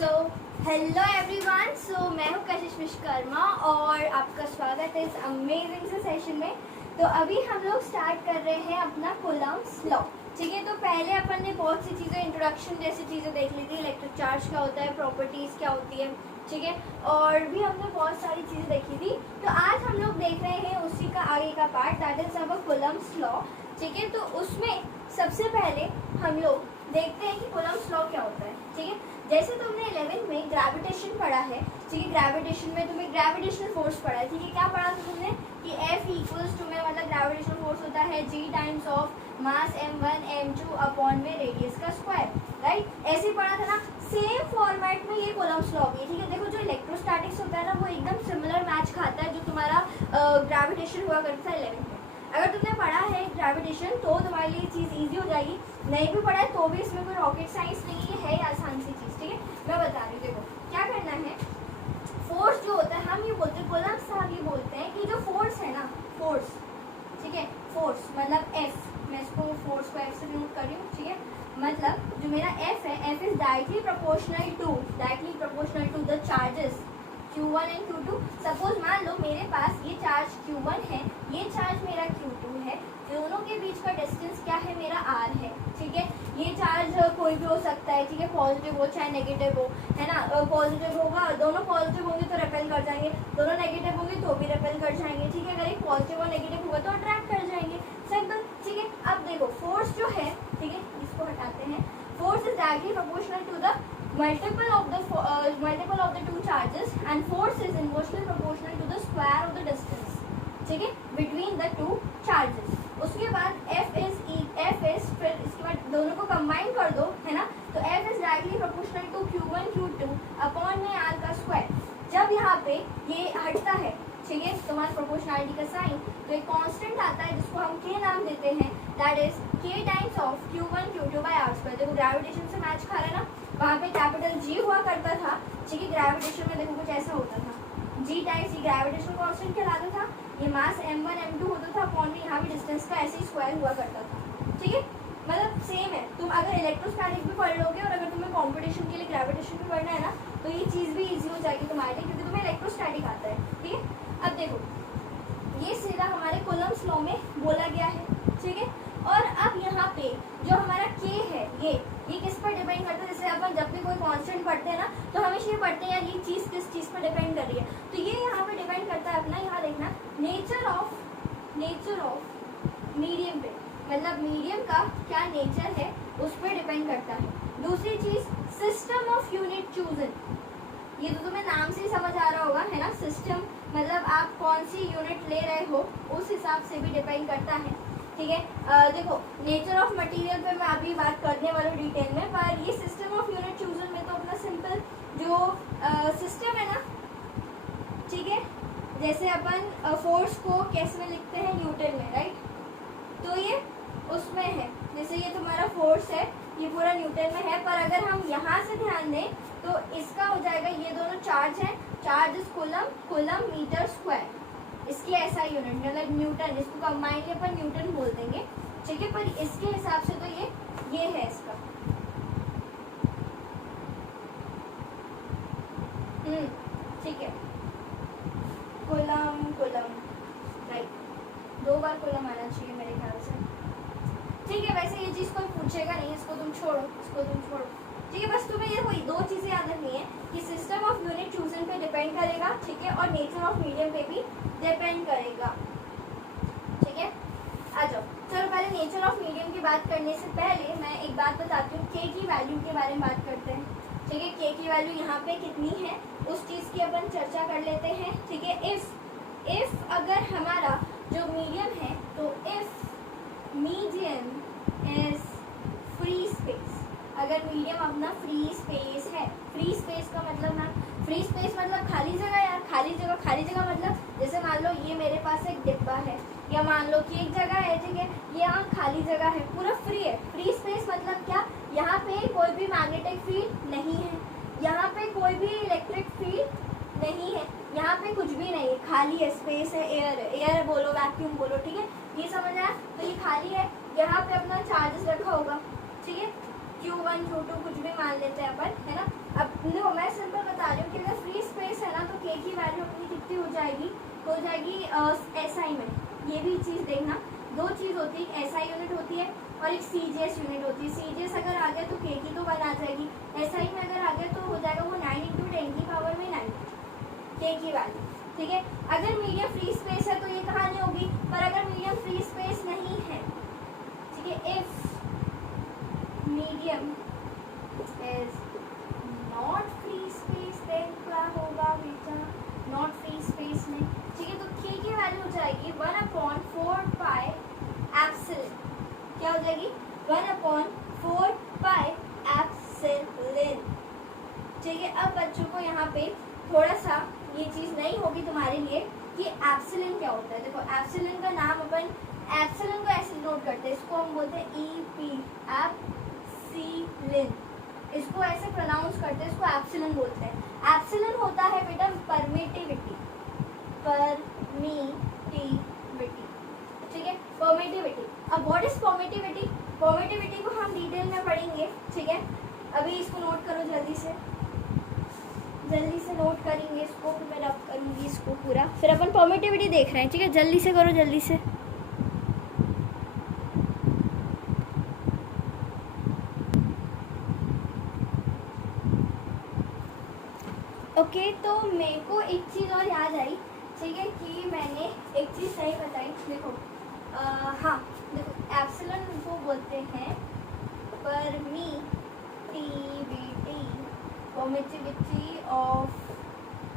So hello everyone. मैं हूँ कशिश विश्वकर्मा और आपका स्वागत है इस अमेजिंग से सेशन में। तो अभी हम लोग स्टार्ट कर रहे हैं अपना कूलम्ब्स लॉ। ठीक है, तो पहले अपन ने बहुत सी चीज़ें इंट्रोडक्शन जैसी चीज़ें देख ली थी, इलेक्ट्रिक चार्ज क्या होता है, प्रॉपर्टीज़ क्या होती है, ठीक है, और भी हमने बहुत सारी चीज़ें देखी थी। तो आज हम लोग देख रहे हैं उसी का आगे का part, that is our Coulomb's law. ठीक है, तो उसमें सबसे पहले हम लोग देखते हैं कि कूलम्ब्स लॉ क्या होता है। ठीक है, जैसे तुमने 11th में ग्रेविटेशन पढ़ा है, ठीक है, ग्रेविटेशन में तुम्हें ग्रेविटेशनल फोर्स पढ़ा है। ठीक है, क्या पढ़ा था तुमने कि F इक्वल्स टू में मतलब ग्रेविटेशनल फोर्स होता है G times of mass m1 m2 upon में रेडियस का स्क्वायर, राइट। ऐसे ही पढ़ा था ना। सेम फॉर्मेट में ये कूलम्ब्स लॉ भी है। ठीक है, देखो जो इलेक्ट्रोस्टैटिक्स होता है ना, वो एकदम सिमिलर मैच खाता है जो तुम्हारा ग्रेविटेशन हुआ करता था 11th में। अगर तुमने पढ़ा है ग्रेविटेशन तो तुम्हारे लिए चीज़ ईजी हो जाएगी, नहीं भी पढ़ा है तो भी इसमें कोई रॉकेट साइंस नहीं है आसान सी चीज़। ठीक है, मैं बता रही हूँ। देखो क्या करना है, फोर्स जो होता है हम ये बोलते हैं, कूलम्ब्स साहब ये बोलते हैं कि जो फोर्स है ना, फोर्स, ठीक है, फोर्स मतलब F, मैं इसको फोर्स को F से नोट कर रही हूँ। ठीक है, मतलब जो मेरा F है, F is directly proportional to the charges Q1 and Q2। Suppose मान लो मेरे पास ये चार्ज Q1 है, ये चार्ज मेरा Q2 है, दोनों के बीच का डिस्टेंस क्या है, मेरा R है। ठीक है, ये चार्ज कोई भी हो सकता है, ठीक है, पॉजिटिव हो चाहे नेगेटिव हो, है ना। पॉजिटिव होगा, दोनों पॉजिटिव होंगे तो रिपेल कर जाएंगे, दोनों नेगेटिव होंगे तो भी रिपेल कर जाएंगे। ठीक है, अगर एक पॉजिटिव और नेगेटिव होगा तो अट्रैक्ट कर जाएंगे, सिंपल। ठीक है, अब देखो फोर्स जो है, ठीक है, इसको हटाते हैं। Force is directly proportional to the multiple of the two charges and force is inversely proportional to the square of the distance, ठीक है, between the two charges। उसके बाद F is फिर इसके बाद दोनों को कंबाइन कर दो, है ना, तो F is directly proportional to Q1 Q2 upon में R का स्क्वायर। जब यहाँ पे ये हटता है, ठीक है, तुम्हारा प्रोपोर्शनलिटी का साइन, तो एक कांस्टेंट आता है जिसको हम K नाम देते हैं, that is K times of Q1 Q2 by R square. देखो ग्रेविटेशन से मैच खा रहा है ना, वहाँ पे कैपिटल G हुआ करता था। ठीक है, ग्रेविटेशन में देखो कुछ ऐसा होता था, G टाइम्स ये ग्रेविटेशन कांस्टेंट कहलाता था, ये मास m1 m2 होता था अपॉन में यहाँ भी डिस्टेंस का ऐसे ही स्क्वायर हुआ करता था। ठीक है, मतलब सेम है। तुम अगर इलेक्ट्रोस्टैटिक भी पढ़ लोगे और अगर तुम्हें कंपटीशन के लिए ग्रेविटेशन भी पढ़ना है ना, तो ये चीज़ भी ईजी हो जाएगी तुम्हारे लिए, क्योंकि तुम्हें इलेक्ट्रोस्टैटिक आता है। ठीक है, अब देखो ये सीधा हमारे कूलम्ब्स लॉ में बोला गया है। ठीक है, और अब यहाँ पे जो हमारा K है, ये किस पर डिपेंड करता है। जैसे अपन जब भी कोई कांस्टेंट पढ़ते हैं ना, तो हमेशा ये पढ़ते हैं यार ये चीज़ किस चीज़ पर डिपेंड कर रही है, तो ये यहाँ पे डिपेंड करता है अपना, यहाँ देखना, नेचर ऑफ मीडियम पे, मतलब मीडियम का क्या नेचर है उस पर डिपेंड करता है। दूसरी चीज़ सिस्टम ऑफ यूनिट चूजन, ये तो तुम्हें नाम से ही समझ आ रहा होगा, है ना। सिस्टम मतलब आप कौन सी यूनिट ले रहे हो उस हिसाब से भी डिपेंड करता है। ठीक है, देखो नेचर ऑफ मटेरियल पे मैं अभी बात करने वाला हूँ डिटेल में, पर ये सिस्टम ऑफ यूनिट चूजन में तो अपना सिंपल जो सिस्टम है ना, ठीक है, जैसे अपन फोर्स को कैसे में लिखते हैं, न्यूटन में, राइट, तो ये उसमें है। जैसे ये तुम्हारा फोर्स है, ये पूरा न्यूटन में है, पर अगर हम यहाँ से ध्यान दें तो इसका हो जाएगा, ये दोनों चार्ज हैं, charge is coulomb metre square, इसकी ऐसा यूनिट मतलब न्यूटन, इसको कंबाइनली अपन न्यूटन बोल देंगे। ठीक है, पर इसके हिसाब से तो ये है इसका। ठीक है, कूलम, राइट, 2 बार कूलम आना चाहिए मेरे ख्याल से। ठीक है, वैसे ये चीज़ कोई पूछेगा नहीं, इसको तुम छोड़ो। ठीक है, बस तुम्हें ये कोई 2 चीज़ें याद रखनी है कि सिस्टम ऑफ यूनिट चूजन पे डिपेंड करेगा, ठीक है, और नेचर ऑफ मीडियम पे भी डिपेंड करेगा। ठीक है, आ जाओ, चलो पहले नेचर ऑफ मीडियम की बात करने से पहले मैं एक बात बताती हूँ, K की वैल्यू के बारे में बात करते हैं। ठीक है, K की वैल्यू यहाँ पे कितनी है उस चीज़ की अपन चर्चा कर लेते हैं। ठीक है, इफ अगर हमारा जो मीडियम है, तो if medium is free space, अगर मीडियम अपना फ्री स्पेस है, फ्री स्पेस का मतलब ना, फ्री स्पेस मतलब खाली जगह यार, खाली जगह मतलब जैसे मान लो ये मेरे पास एक डिब्बा है, या मान लो कि एक जगह है, ठीक है, ये यहाँ खाली जगह है, पूरा फ्री है। फ्री स्पेस मतलब क्या, यहाँ पे कोई भी मैग्नेटिक फील्ड नहीं है, यहाँ पे कोई भी इलेक्ट्रिक फील्ड नहीं है, यहाँ पे कुछ भी नहीं है, खाली है, स्पेस है, एयर बोलो, वैक्यूम बोलो। ठीक है, ये समझ आया, तो ये खाली है, यहाँ पे अपना चार्जेस रखा होगा। ठीक है, Q1 Q2 कुछ भी मान लेते हैं अपन, है ना। अब देखो मैं सिंपल बता रही हूँ कि अगर फ्री स्पेस है ना तो K की वैल्यू अपनी कितनी हो जाएगी SI में। ये भी चीज़ देखना, दो चीज़ होती है, एक SI यूनिट होती है और एक CGS यूनिट होती है। CGS अगर आ गया तो K की तो 1 आ जाएगी, SI में अगर आ गया तो हो जाएगा वो 9 × 10 की पावर में 9 K की वैल्यू, ठीक है। अगर मीडियम फ्री स्पेस है तो ये कहानी होगी, पर अगर मीडियम फ्री स्पेस नहीं है, ठीक है, if medium is not free space then क्या होगा बेटा, नॉट फ्री स्पेस में, ठीक है, तो K की वैल्यू हो जाएगी 1/4 पाई एप्सिलॉन। क्या हो जाएगी 1/4 पाई एप्सिलॉन, ठीक है। अब बच्चों को यहाँ पे थोड़ा सा ये चीज़ नहीं होगी तुम्हारे लिए कि एप्सिलॉन क्या होता है। देखो एप्सिलॉन का नाम अपन एप्सिलॉन को ऐसे नोट करते हैं, इसको हम बोलते हैं EP एप्सिलॉन, इसको ऐसे प्रोनाउंस करते हैं, इसको एप्सिलॉन बोलते हैं। एप्सिलॉन होता है बेटा परमिटिविटी, ठीक है, परमिटिविटी। अब व्हाट इज परमिटिविटी, परमिटिविटी को हम डिटेल में पढ़ेंगे, ठीक है। अभी इसको नोट करो जल्दी से नोट करेंगे इसको, फिर मैं रब करूँगी इसको पूरा, फिर अपन परमिटिविटी देख रहे हैं, ठीक है। जल्दी से करो, जल्दी से। ओके, तो मेरे को एक चीज़ और याद आई, ठीक है, कि मैंने एक चीज़ सही बताई। देखो हाँ, देखो एप्सिलॉन को बोलते हैं परमिटिविटी ऑफ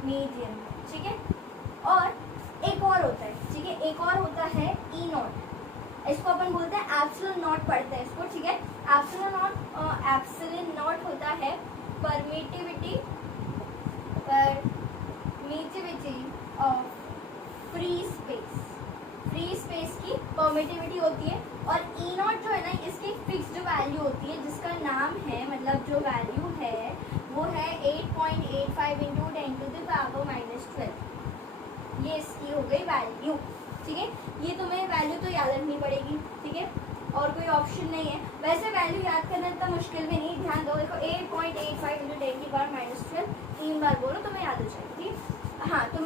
मीडियम, ठीक है। और एक और होता है, ठीक है, एक और होता है E नॉट, इसको अपन बोलते हैं एप्सिलॉन नॉट पढ़ते हैं इसको, ठीक है। एप्सिलॉन नॉट होता है परमिटिविटी ऑफ फ्री स्पेस की परमिटिविटी होती है। और E नॉट जो है ना, इसकी फिक्स्ड वैल्यू होती है, जिसका नाम है, मतलब जो वैल्यू है वो है 8.85 × 10⁻⁻12, ये इसकी हो गई वैल्यू, ठीक है। ये तुम्हें वैल्यू तो याद रखनी पड़ेगी, ठीक है, और कोई ऑप्शन नहीं है। वैसे वैल्यू याद करना इतना मुश्किल भी नहीं, ध्यान दो। देखो 8.85 × 10⁻⁻12 3 बार बोलो तुम्हें याद हो जाएगी। हाँ, तो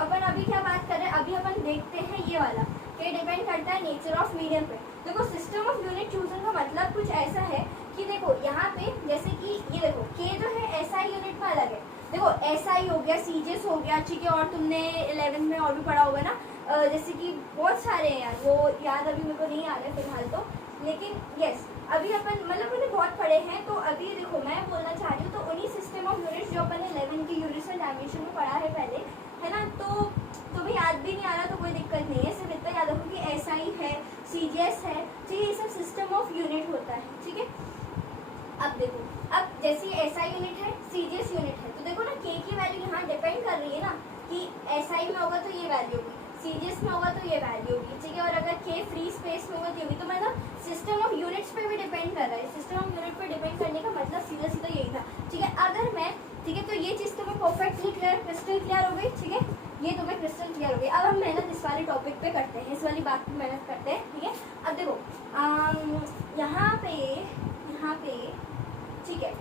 अपन अभी क्या बात कर रहे हैं, अभी अपन देखते हैं ये वाला, ये डिपेंड करता है नेचर ऑफ मीडियम पे। देखो सिस्टम ऑफ यूनिट चूजन का मतलब कुछ ऐसा है कि देखो यहाँ पे जैसे कि ये देखो K जो है SI यूनिट में अलग है। देखो SI हो गया, CGS हो गया, ठीक है, और तुमने 11th में और भी पढ़ा होगा ना, जैसे कि बहुत सारे हैं यार, वो याद अभी मेरे को नहीं आ रहा है फिलहाल तो, लेकिन यस अभी अपन मतलब मैंने बहुत पढ़े हैं। तो अभी देखो मैं बोलना चाह रही हूँ, तो उन्हीं सिस्टम ऑफ यूनिट्स जो अपन 11 की यूनिट्स एंड डायमेंशन में पढ़ा है पहले, है ना, तो तुम्हें याद भी नहीं आ रहा तो कोई दिक्कत नहीं है, सिर्फ इतना याद रखो कि SI है, CGS है, ठीक है, ये सब सिस्टम ऑफ यूनिट होता है, ठीक है। अब देखो, अब जैसे SI यूनिट है, CGS यूनिट है, तो देखो ना K की वैल्यू यहाँ डिपेंड कर रही है ना कि SI में होगा तो ये वैल्यू होगी, CGS में होगा तो ये वैल्यू होगी, ठीक है, और अगर K फ्री स्पेस में होगा तो ये होगी। तो मतलब सिस्टम ऑफ यूनिट्स पे भी डिपेंड कर रहा है। सिस्टम ऑफ यूनिट पे डिपेंड करने का मतलब सीधा सीधा यही था, ठीक है। अगर मैं, ठीक है, तो ये चीज़ तुम्हें परफेक्टली क्रिस्टल क्लियर हो गई, ठीक है, ये तुम्हें क्रिस्टल क्लियर हो गई। अब हम मेहनत इस वाले टॉपिक पे करते हैं, इस वाली बात पे मेहनत करते हैं, ठीक है। अब देखो यहाँ पे ठीक है,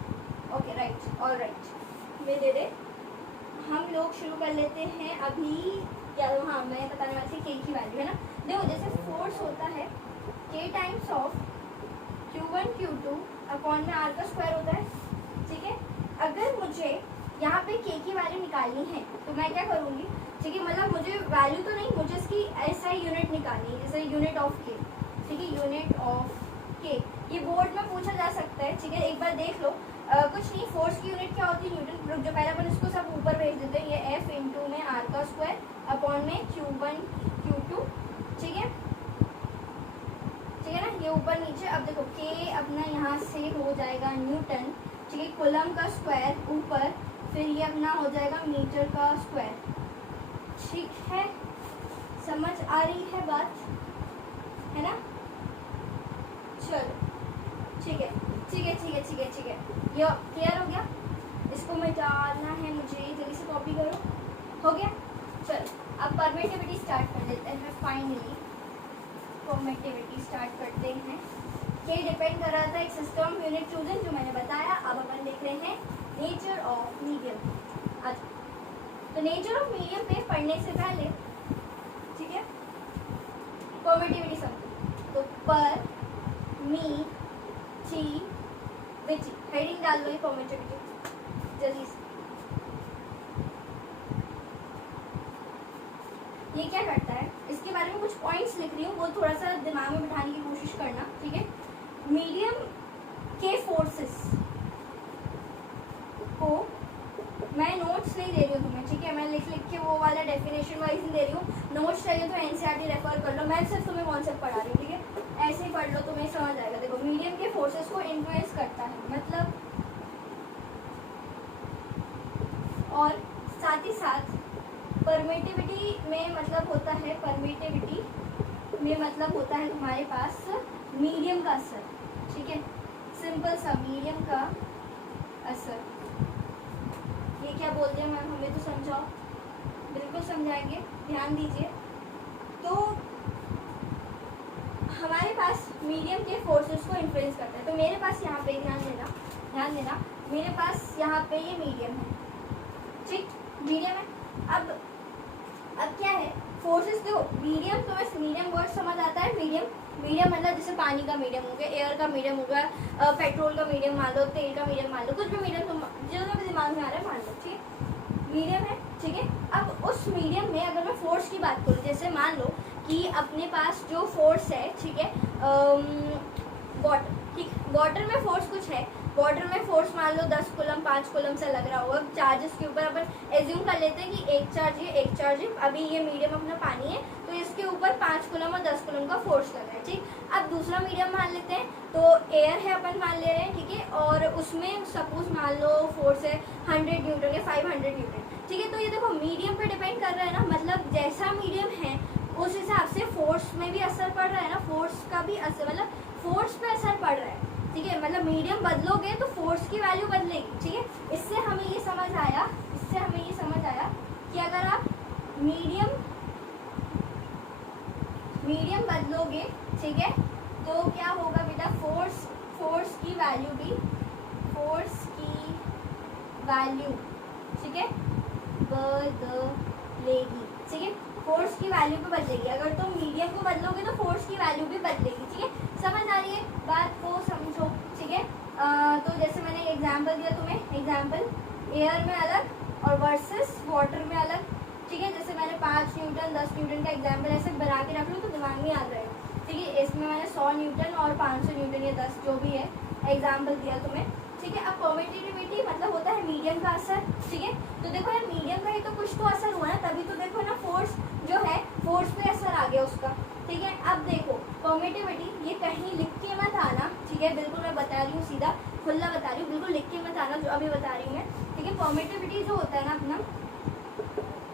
ओके, राइट, ऑल राइट, ये दे दे, हम लोग शुरू कर लेते हैं अभी। क्या हाँ, मैं बताने वाली थी K की वैल्यू, है ना। देखो जैसे फोर्स होता है K times of Q1 Q2 upon में R का स्क्वायर होता है, ठीक है। अगर मुझे यहाँ पे K की वैल्यू निकालनी है तो मैं क्या करूँगी, ठीक है, मतलब मुझे वैल्यू तो नहीं, मुझे इसकी SI यूनिट निकालनी है, जैसे यूनिट ऑफ K, ठीक है, यूनिट ऑफ K, ये बोर्ड में पूछा जा सकता है, ठीक है, एक बार देख लो। कुछ नहीं, फोर्स की यूनिट क्या होती है, न्यूटन। जो पहले अपन इसको सब ऊपर भेज देते हैं, ये F × में R का स्क्वायर अपॉन में Q1 Q2, ठीक है, ना, ये ऊपर नीचे। अब देखो K अपना यहाँ से हो जाएगा न्यूटन, ठीक है, कूलम का स्क्वायर ऊपर, फिर ये अपना हो जाएगा मीटर का स्क्वायर, ठीक है, समझ आ रही है बात, है ना। चलो ठीक है, ये क्लियर हो गया। इसको मिटाना है मुझे, जल्दी से कॉपी करो, हो गया। चलो अब परमिटिविटी स्टार्ट कर देते हैं, फाइनली परमिटिविटी स्टार्ट करते हैं। के डिपेंड कर रहा था एक सिस्टम यूनिट चूजन जो मैंने बताया। अब अपन देख रहे हैं नेचर ऑफ मीडियम। अच्छा, तो नेचर ऑफ मीडियम पे पढ़ने से पहले, ठीक है, परमिटिविटी समझो। तो पर मी ची विच हेडिंग डाल दो परमिटिविटी जल्दी से। ये क्या करता है, इसके बारे में कुछ पॉइंट्स लिख रही हूँ, वो थोड़ा सा दिमाग में बिठाने की कोशिश करना, ठीक है। मीडियम के फोर्सेस को मैं नोट्स नहीं दे रही हूँ तुम्हें, ठीक है, मैं लिख के वो वाला डेफिनेशन वाइज नहीं दे रही हूँ। नोट्स चाहिए तो एनसीईआरटी रेफर कर लो, मैं सिर्फ तुम्हें कॉन्सेप्ट पढ़ा रही हूँ, ठीक है, ऐसे ही पढ़ लो, तुम्हें समझ आएगा। देखो, मीडियम के फोर्सेस को इन्फ्लुएंस करता है, मतलब, और साथ ही साथ परमिटिविटी में मतलब होता है, परमिटिविटी में मतलब होता है तुम्हारे पास मीडियम का असर, ठीक है, सिंपल सा मीडियम का असर। ये क्या बोलते हैं मैम, हमें तो समझाओ। बिल्कुल समझाएंगे, ध्यान दीजिए। तो हमारे पास मीडियम के फोर्सेस को इन्फ्लुएंस करता है। तो मेरे पास यहाँ पे ध्यान देना, मेरे पास यहाँ पे ये मीडियम है, ठीक, मीडियम है। अब क्या है, फोर्सेस देखो, मीडियम, तो बस मीडियम वर्ड समझ आता है। मीडियम मतलब जैसे पानी का मीडियम हो गया, एयर का मीडियम हो गया, पेट्रोल का मीडियम मान लो, तेल का मीडियम मान लो, कुछ भी मीडियम तुम जो भी दिमाग में आ रहा है मान लो, ठीक है, मीडियम है, ठीक है। अब उस मीडियम में अगर मैं फोर्स की बात करूँ, जैसे मान लो कि अपने पास जो फोर्स है, ठीक है, वाटर, ठीक, वाटर में फोर्स कुछ है, वाटर में फोर्स मान लो 10 कूलम 5 कूलम से लग रहा होगा। चार्जेस के ऊपर अपन एज्यूम कर लेते हैं कि एक चार्ज है, अभी ये मीडियम अपना पानी है, तो इसके ऊपर 5 कूलम और 10 कूलम का फोर्स लग रहा है, ठीक। अब दूसरा मीडियम मान लेते हैं, तो एयर है अपन मान ले रहे हैं, ठीक है, और उसमें सपोज मान लो फोर्स है 100 न्यूटन या 500 न्यूटन, ठीक है। तो ये देखो मीडियम पे डिपेंड कर रहा है ना, मतलब जैसा मीडियम है उस हिसाब से फोर्स में भी असर पड़ रहा है ना, फोर्स का भी असर, मतलब फोर्स पे असर पड़ रहा है, ठीक है, मतलब मीडियम बदलोगे तो फोर्स की वैल्यू बदलेगी, ठीक है। इससे हमें ये समझ आया कि अगर आप मीडियम बदलोगे, ठीक है, तो क्या होगा बेटा, फोर्स की वैल्यू, ठीक है, बदलेगी, ठीक है, फोर्स की वैल्यू भी बदलेगी। अगर तुम मीडियम को बदलोगे तो फोर्स की वैल्यू भी बदलेगी, ठीक है। समझ आ रही है बात को, समझो, ठीक है। तो जैसे मैंने एग्जांपल दिया तुम्हें, एग्जांपल एयर में अलग और वर्सेस वाटर में अलग, ठीक है। जैसे मैंने 5 न्यूटन 10 न्यूटन का एग्जांपल ऐसे बना के रख लूँ तो दिमाग में याद रहेगा, ठीक है। इसमें मैंने 100 न्यूटन और 500 न्यूटन या 10 जो भी है एग्जाम्पल दिया तुम्हें, ठीक है। अब परमिटिविटी मतलब होता है मीडियम का असर, ठीक है। तो देखो यार, मीडियम का ही तो कुछ तो असर हुआ ना, तभी तो देखो ना फोर्स जो है, फोर्स पे असर आ गया उसका, ठीक है। अब देखो परमिटिविटी, ये कहीं लिख के मत आना, ठीक है, बिल्कुल मैं बता रही हूँ, सीधा खुला बता रही हूँ, बिल्कुल लिख के मत आना जो अभी बता रही हूँ मैं, ठीक है। परमिटिविटी जो होता है ना, अपना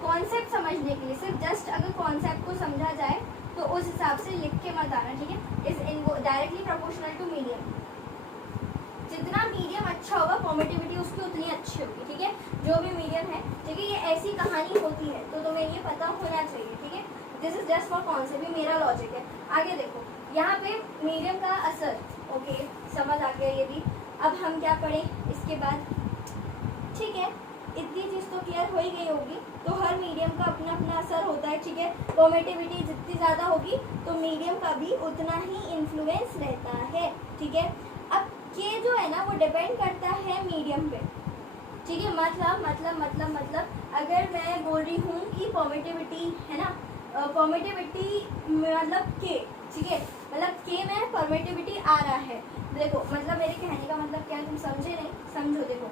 कॉन्सेप्ट समझने के लिए, सिर्फ जस्ट अगर कॉन्सेप्ट को समझा जाए तो उस हिसाब से लिख के मत आना, ठीक है। Is directly proportional to medium, जितना मीडियम अच्छा होगा परमिटिविटी उसकी उतनी अच्छी होगी, ठीक है, जो भी मीडियम है, ठीक है। ये ऐसी कहानी होती है, तो तुम्हें ये पता होना चाहिए, ठीक है। This is just for concept, ये मेरा लॉजिक है। आगे देखो, यहाँ पे मीडियम का असर, ओके, समझ आ गया ये भी। अब हम क्या पढ़ें इसके बाद, ठीक है, इतनी चीज़ तो क्लियर हो ही गई होगी। तो हर मीडियम का अपना अपना असर होता है, ठीक है। परमिटिविटी जितनी ज़्यादा होगी तो मीडियम का भी उतना ही इन्फ्लुएंस रहता है, ठीक है। अब के जो है ना वो डिपेंड करता है मीडियम पे, ठीक है। मतलब अगर मैं बोल रही हूँ कि परमिटिविटी है ना, परमिटिविटी मतलब के, ठीक है, मतलब के में परमिटिविटी आ रहा है। देखो मतलब मेरे कहने का मतलब क्या है, तुम समझे नहीं, समझो। देखो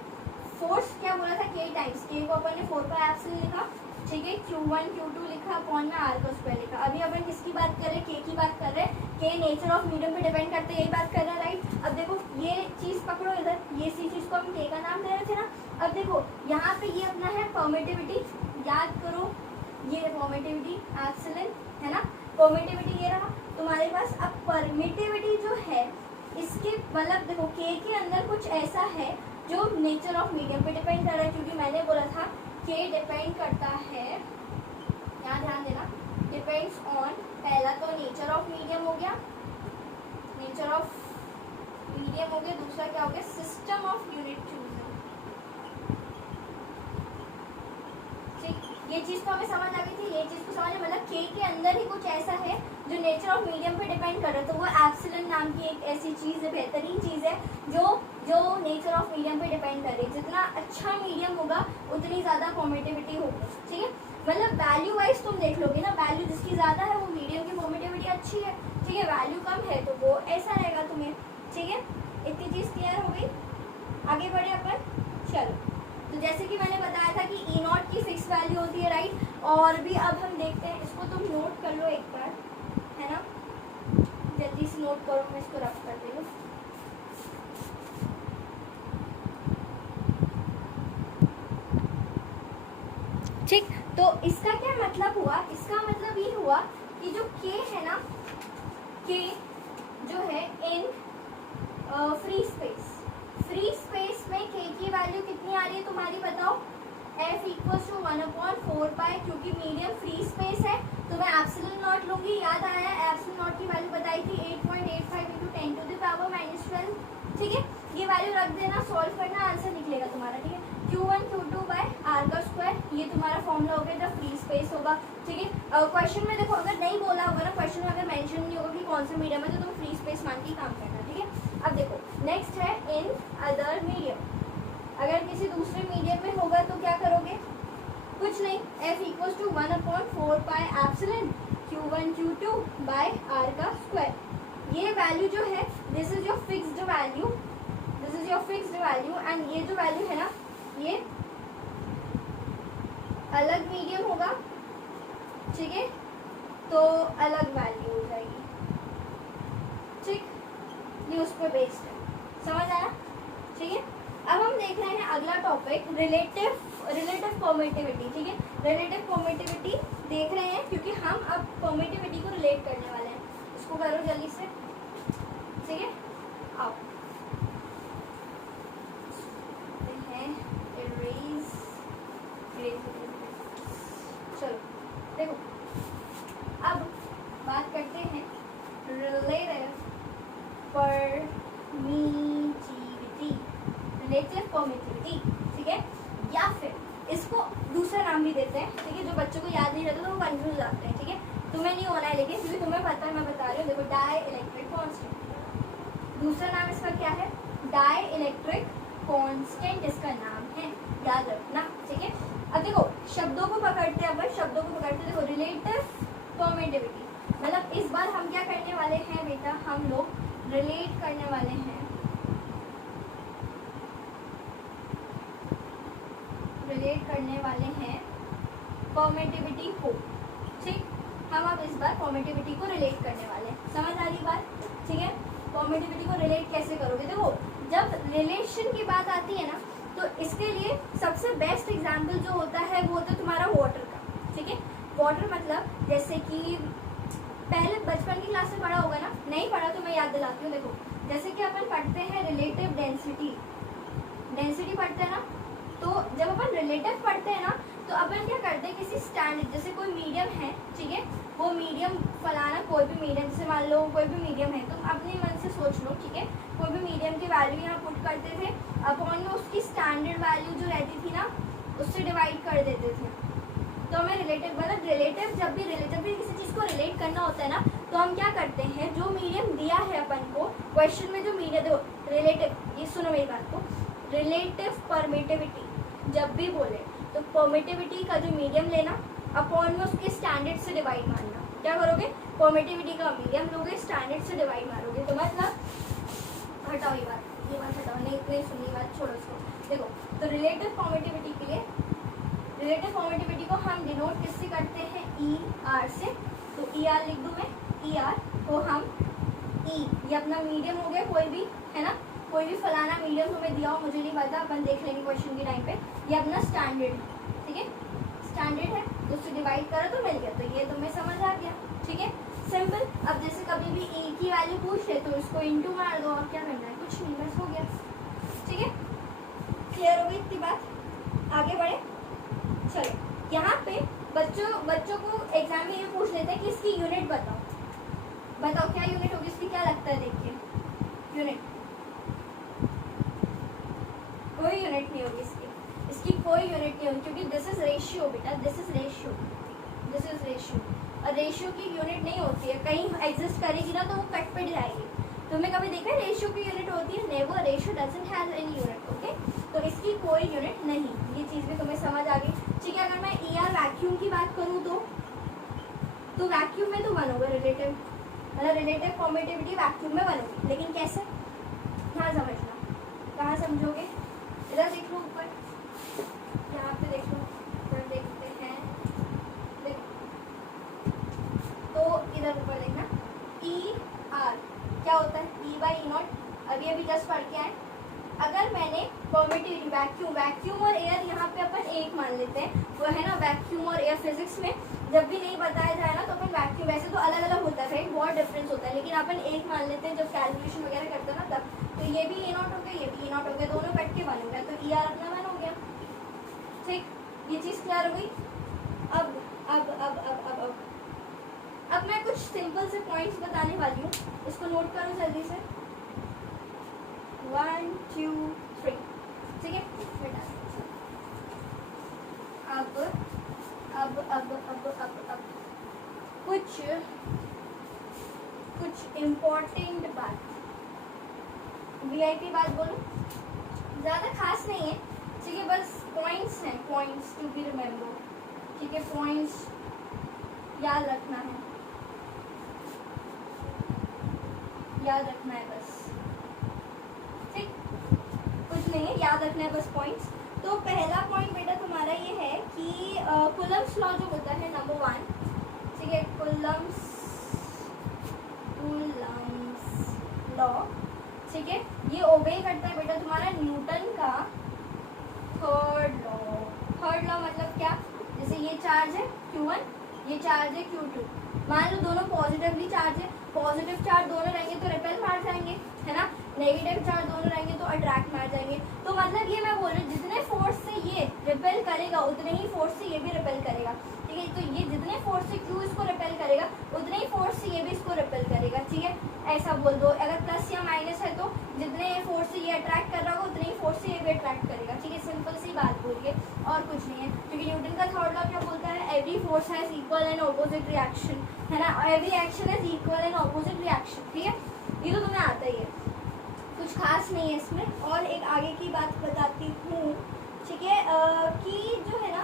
फोर्स क्या बोला था, के टाइम्स, के को अपन ने 4π लिखा, ठीक है, Q1 Q2 लिखा, अपॉन में R का स्क्वायर लिखा। अभी अपन किसकी बात कर रहे हैं, के की बात कर रहे हैं। के नेचर ऑफ मीडियम पे डिपेंड करते हैं, यही बात कर रहे हैं, राइट। अब देखो ये चीज़ पकड़ो इधर, ये सी चीज़ को हम के का नाम दे रहे थे ना। अब देखो यहाँ पे ये अपना है परमिटिविटी, याद करो, ये परमिटिविटी एक्सीलेंट है ना, परमिटिविटी ये रहा तुम्हारे पास। अब परमिटिविटी जो है इसके मतलब देखो के अंदर कुछ ऐसा है जो नेचर ऑफ मीडियम पे डिपेंड कर रहा है, क्योंकि मैंने बोला था के डिपेंड करता है, यहाँ ध्यान देना, डिपेंड्स ऑन, पहला तो नेचर ऑफ मीडियम हो गया, नेचर ऑफ मीडियम हो गया, दूसरा क्या हो गया, सिस्टम ऑफ यूनिट चूज। ठीक, ये चीज तो हमें समझ आ गई थी, ये चीज को समझ, मतलब के अंदर ही कुछ ऐसा है जो नेचर ऑफ मीडियम पे डिपेंड कर रहा है, तो वो एप्सिलॉन नाम की एक ऐसी चीज है, बेहतरीन चीज है जो नेचर ऑफ मीडियम पे डिपेंड कर रही है। जितना अच्छा मीडियम होगा उतनी ज्यादा फॉर्मेटिविटी होगी। ठीक है, मतलब वैल्यू वाइज तुम देख लोगे ना, वैल्यू जिसकी ज्यादा है वो मीडियम की फॉर्मेटिविटी अच्छी है। ठीक है, वैल्यू कम है तो वो ऐसा रहेगा तुम्हें। ठीक है, इतनी चीज क्लियर हो गई, आगे बढ़े अपन। चलो, तो जैसे कि मैंने बताया था कि ई नॉट की फिक्स वैल्यू होती है, राइट। और भी अब हम देखते हैं, इसको तुम नोट कर लो एक बार, है ना, जल्दी से नोट करो, मैं इसको रफ कर दे लूँ। ठीक, तो इसका क्या मतलब हुआ, इसका मतलब ये हुआ कि जो k है ना, k जो है इन फ्री स्पेस में k की वैल्यू कितनी आ रही है तुम्हारी, बताओ। f इक्वल्स टू 1/4 क्योंकि मीडियम फ्री स्पेस है तो मैं एप्सिलॉन नॉट लूंगी। याद आया, एप्सिलॉन नॉट की वैल्यू बताई थी 8.85 × 10⁻⁻12। ठीक है, ये वैल्यू रख देना, सॉल्व करना, आंसर निकलेगा तुम्हारा। ठीक है, Q1 Q2 बाय r², ये तुम्हारा फॉर्मूला हो गया जब फ्री स्पेस होगा। ठीक है, क्वेश्चन में देखो, अगर नहीं बोला होगा ना, क्वेश्चन में अगर मेंशन नहीं होगा कि कौन सा मीडियम है, तो तुम फ्री स्पेस मान के काम करना। ठीक है, अब देखो नेक्स्ट है इन अदर मीडियम। अगर किसी दूसरे मीडियम में होगा तो क्या करोगे, कुछ नहीं, f equals to 1/4 epsilon Q1 Q2 by r²। ये वैल्यू जो है, this is your fixed value, and ये जो वैल्यू है ना, ये अलग मीडियम होगा। ठीक है, तो अलग वैल्यू हो जाएगी। ठीक, ये उस पर बेस्ड है, समझ आया। ठीक है, अब हम देख रहे हैं अगला टॉपिक, रिलेटिव परमिटिविटी। ठीक है, रिलेटिव परमिटिविटी देख रहे हैं क्योंकि हम अब परमिटिविटी को रिलेट करने वाले हैं। इसको करो जल्दी से। ठीक है, आओ चलो देखो, अब बात करते हैं रिलेटिव परमिटिविटी। ठीक है, या फिर इसको दूसरा नाम भी देते हैं। ठीक है, जो बच्चों को याद नहीं रहता तो वो कंफ्यूज जाते हैं। ठीक है, तुम्हें नहीं होना है लेकिन, क्योंकि तुम्हें पता है, मैं बता रही हूँ। देखो, डाई इलेक्ट्रिक कांस्टेंट, दूसरा नाम इसका क्या है, डाई इलेक्ट्रिक कांस्टेंट इसका नाम है, याद रखना। ठीक है, अब देखो शब्दों को पकड़ते हैं, अपन शब्दों को पकड़ते हैं। देखो, रिलेटिव परमिटिविटी मतलब इस बार हम क्या करने वाले हैं बेटा, हम लोग रिलेट करने वाले हैं, परमिटिविटी को। ठीक, हम अब इस बार परमिटिविटी को रिलेट करने वाले हैं, समझ आ रही बात। ठीक है, परमिटिविटी को रिलेट कैसे करोगे, देखो जब रिलेशन की बात आती है ना, तो इसके लिए सबसे बेस्ट एग्जाम्पल जो होता है वो होता है तुम्हारा वाटर का। ठीक है, वाटर मतलब जैसे कि पहले बचपन की क्लास में पढ़ा होगा ना, नहीं पढ़ा तो मैं याद दिलाती हूँ। देखो, जैसे कि अपन पढ़ते हैं रिलेटिव डेंसिटी पढ़ते हैं ना, तो जब अपन रिलेटिव पढ़ते हैं ना, तो अपन क्या करते हैं, किसी स्टैंडर्ड, जैसे कोई मीडियम है, ठीक है, वो मीडियम फलाना, कोई भी मीडियम, जैसे मान लो कोई भी मीडियम है, तुम अपने मन से सोच लो। ठीक है, कोई भी मीडियम की वैल्यू यहाँ पुट करते थे, अपॉन में उसकी स्टैंडर्ड वैल्यू जो रहती थी ना, उससे डिवाइड कर देते थे। तो हमें रिलेटिव मतलब रिलेटिव जब भी किसी चीज़ को रिलेट करना होता है ना, तो हम क्या करते हैं, जो मीडियम दिया है अपन को क्वेश्चन में, जो मीडियम देखो रिलेटिव, ये सुनो मेरी बात को, रिलेटिव परमिटिविटी जब भी बोले तो परमिटिविटी का जो मीडियम लेना, अपॉन में उसके स्टैंडर्ड से डिवाइड मारना। क्या करोगे, परमिटिविटी का मीडियम लोगे, स्टैंडर्ड से डिवाइड मारोगे। तो मतलब हटाओ ये बात हटाओ, नहीं इतनी सुनी बात, छोड़ो इसको। देखो, तो रिलेटिव परमिटिविटी के लिए, रिलेटिव परमिटिविटी को हम डिनोट किससे करते हैं, ई आर से। तो ई आर लिख दूँ मैं, ई आर को हम ई, ये अपना मीडियम हो गया, कोई भी है ना, कोई भी फलाना मीडियम तुम्हें दिया हो, मुझे नहीं पता, अपन देख लेंगे क्वेश्चन के टाइम पे। ये अपना स्टैंडर्ड है, ठीक है, स्टैंडर्ड है, तो उससे डिवाइड करो तो मिल गया। तो ये तुम्हें समझ आ गया। ठीक है, सिंपल। अब जैसे कभी भी ई की वैल्यू पूछ ले तो इसको इंटू मार दो, और क्या करना है, कुछ नहीं, बस हो गया। ठीक है, क्लियर हो गई इतनी बात, आगे बढ़े। चलो, यहाँ पे बच्चों को एग्जाम में ये पूछ लेते हैं कि इसकी यूनिट बताओ क्या यूनिट होगी इसकी, क्या लगता है, देखिए यूनिट नहीं होगी इसकी कोई यूनिट नहीं होगी, क्योंकि दिस इज रेशियो बेटा, this is ratio, this is ratio. और रेशियो की यूनिट नहीं होती है, कहीं एग्जिस्ट करेगी ना तो वो कट पिट जाएगी। तुमने कभी देखा है रेशियो की यूनिट होती है? Never, ratio doesn't have any unit, okay. तो इसकी कोई यूनिट नहीं, ये चीज़ भी तुम्हें समझ आ गई, ठीक है। अगर मैं ER वैक्यूम की बात करूँ तो वैक्यूम में तो बनोगे रिलेटिव, मतलब रिलेटिव परमिटिविटी वैक्यूम में बनोगी, लेकिन कैसे, यहाँ समझना। कहाँ समझोगे? इधर देख लो ऊपर, यहाँ पे देख लो, ऊपर देखते हैं, देखो तो इधर ऊपर देखना, ER क्या होता है? E/E0, अभी जस्ट पढ़ के आए। अगर मैंने परमिटिविटी वैक्यूम और एयर यहाँ पे अपन एक मान लेते हैं, वो है ना वैक्यूम और एयर। फिजिक्स में जब भी नहीं बताया जाए ना तो अपन वैक्यूम, वैसे तो अलग अलग होता है राइट, बहुत डिफरेंस होता है, लेकिन अपन एक मान लेते हैं जब कैलकुलेशन वगैरह करते हैं ना तब। तो ये भी E0 हो गया, ये भी E0 हो गया, दोनों कट के बन हो गया, तो ER अपना वन हो गया, ठीक। ये चीज़ क्लियर हो गई। अब मैं कुछ सिंपल से पॉइंट्स बताने वाली हूँ, इसको नोट करो जल्दी से। 1 2 3, ठीक है बेटा। अब कुछ इम्पोर्टेंट बात, VIP बात बोलो, ज़्यादा खास नहीं है, ठीक है, बस पॉइंट्स हैं, पॉइंट्स टू बी रिमेम्बर, ठीक है, पॉइंट्स याद रखना है, बस, ठीक, कुछ नहीं है, याद रखना है बस पॉइंट्स। तो पहला पॉइंट बेटा तुम्हारा ये है कि कूलम्स लॉ जो होता है नंबर 1, ठीक है, कूलम्स लॉ, ठीक है, ये ओबे करता है बेटा तुम्हारा न्यूटन का थर्ड लॉ मतलब क्या? जैसे ये चार्ज है Q1, ये चार्ज है Q2, मान लो दोनों पॉजिटिवली चार्ज है, पॉजिटिव चार्ज दोनों रहेंगे तो रिपेल मार जाएंगे, है ना, नेगेटिव चार्ज दोनों रहेंगे तो अट्रैक्ट मार जाएंगे। तो मतलब ये मैं बोल रही हूँ जितने फोर्स से ये रिपेल करेगा उतने ही फोर्स से ये भी रिपेल करेगा, ठीक है। तो ये जितने फोर्स से Q इसको रिपेल करेगा उतने ही फोर्स से ये भी इसको रिपेल करेगा, ठीक है, ऐसा बोल दो। अगर प्लस या माइनस है तो जितने फोर्स से ये अट्रैक्ट कर रहा होगा उतने ही फोर्स से ये भी अट्रैक्ट करेगा, ठीक है, सिंपल सी बात बोलिए, और कुछ नहीं है। क्योंकि न्यूटन का थर्ड लॉ क्या बोलता है? Every force has equal and opposite reaction, है ना, every action has equal and opposite reaction, ठीक है, ये तो तुम्हें आता ही है, कुछ खास नहीं है इसमें। और एक आगे की बात बताती हूँ, ठीक है, कि जो है ना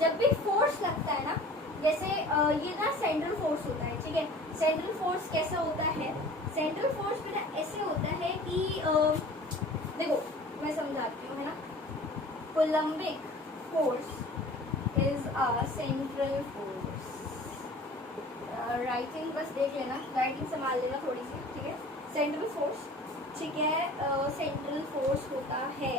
जब भी फोर्स लगता है ना, जैसे ये ना सेंट्रल फोर्स होता है, ठीक है, सेंट्रल फोर्स कैसा होता है? सेंट्रल फोर्स बेटा ऐसे होता है कि देखो मैं समझाती हूँ, है ना, coulombic force is a central force, writing बस देख लेना, राइटिंग संभाल लेना थोड़ी सी, ठीक है, सेंट्रल फोर्स, ठीक है, सेंट्रल फोर्स होता है,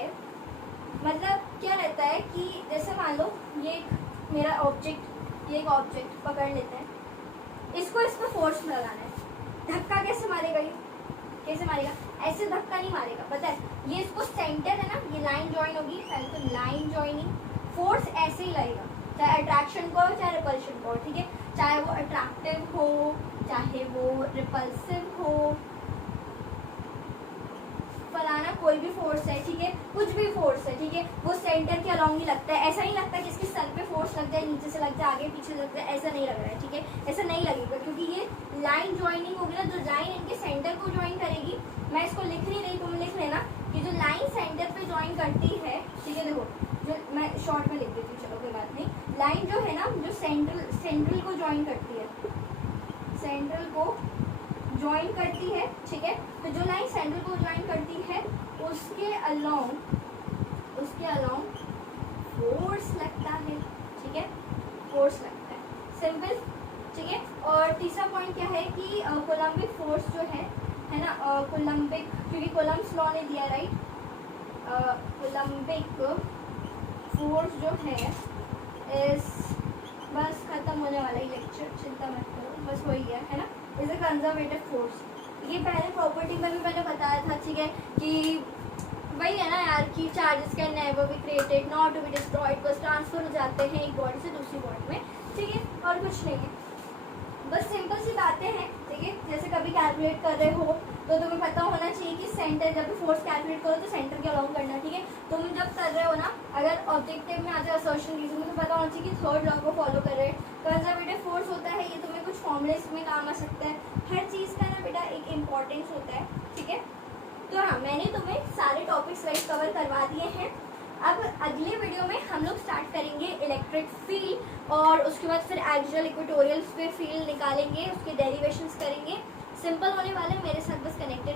मतलब क्या रहता है कि जैसे मान लो ये मेरा ऑब्जेक्ट, ये एक ऑब्जेक्ट पकड़ लेते हैं, इसको इस पर फोर्स लगाना है, धक्का कैसे मारेगा? ये कैसे मारेगा? ऐसे धक्का नहीं मारेगा, पता है, ये इसको सेंटर है ना, ये लाइन ज्वाइन होगी, पहले तो लाइन ज्वाइनिंग, फोर्स ऐसे ही लगेगा, चाहे अट्रैक्शन को हो चाहे रिपल्शन को हो, ठीक है, चाहे वो अट्रैक्टिव हो चाहे वो रिपल्सिव हो, फलाना कोई भी फोर्स है, ठीक है, कुछ भी फोर्स है, ठीक है, वो सेंटर के अलॉन्ग ही लगता है, ऐसा नहीं लगता कि इसके सर पे फोर्स लग जाए, नीचे से लग जाए, आगे पीछे लग जाए, ऐसा नहीं लग रहा है, ठीक है, ऐसा नहीं लगेगा, क्योंकि ये लाइन ज्वाइनिंग होगी ना, जो लाइन इनके सेंटर को ज्वाइन करेगी, मैं इसको लिख नहीं रही, तुम लिख लेना कि जो लाइन सेंटर पे ज्वाइन करती है, ठीक है, देखो जो मैं शॉर्ट में लिख देती हूँ, चलो कोई बात नहीं, लाइन जो है ना जो सेंट्रल को ज्वाइन करती है, सेंट्रल को ज्वाइन करती है, ठीक है, तो जो लाइन सेंट्रल को ज्वाइन करती है उसके अलोंग फोर्स लगता है, ठीक है, फोर्स लगता है, सिंपल, ठीक है। और तीसरा पॉइंट क्या है कि कोलम्बिक फोर्स जो है ना, कोलम्बिक, क्योंकि कोलम्ब्स लॉ ने दिया राइट, कोलम्बिक फोर्स जो है इस, बस खत्म होने वाला ही लेक्चर, चिंता मत करो, बस हो ही गया, है ना, इज अ कंजर्वेटिव फोर्स। ये पहले प्रॉपर्टी में भी मैंने बताया था, ठीक है, कि वही है ना यार कि charges can never be created not to be destroyed, बस ट्रांसफर हो जाते हैं एक बॉडी से दूसरी बॉडी में, ठीक है, और कुछ नहीं है, बस सिंपल सी बातें हैं, ठीक है, जैसे कभी कैलकुलेट कर रहे हो तो तुम्हें पता होना चाहिए कि सेंटर, जब भी फोर्स कैलकुलेट करो तो सेंटर के अलाउंग करना, ठीक है। तुम जब कर रहे हो ना, अगर ऑब्जेक्टिव में आ जाए असर्शन रीजन में, तो पता होना चाहिए कि थर्ड लॉ को फॉलो कर रहे हैं। कंजर्वेटिव फोर्स होता है, ये तुम्हें कुछ फॉर्मुलेस में काम आ सकता है। हर चीज़ का ना बेटा एक इम्पॉर्टेंस होता है, ठीक है। तो हाँ, मैंने तुम्हें सारे टॉपिक्स वाइज कवर करवा दिए हैं। अब अगले वीडियो में हम लोग स्टार्ट करेंगे इलेक्ट्रिक फील्ड, और उसके बाद फिर एक्सियल इक्वेटोरियल पे फील्ड निकालेंगे, उसके डेरिवेशंस करेंगे। सिंपल होने वाले, मेरे साथ बस कनेक्ट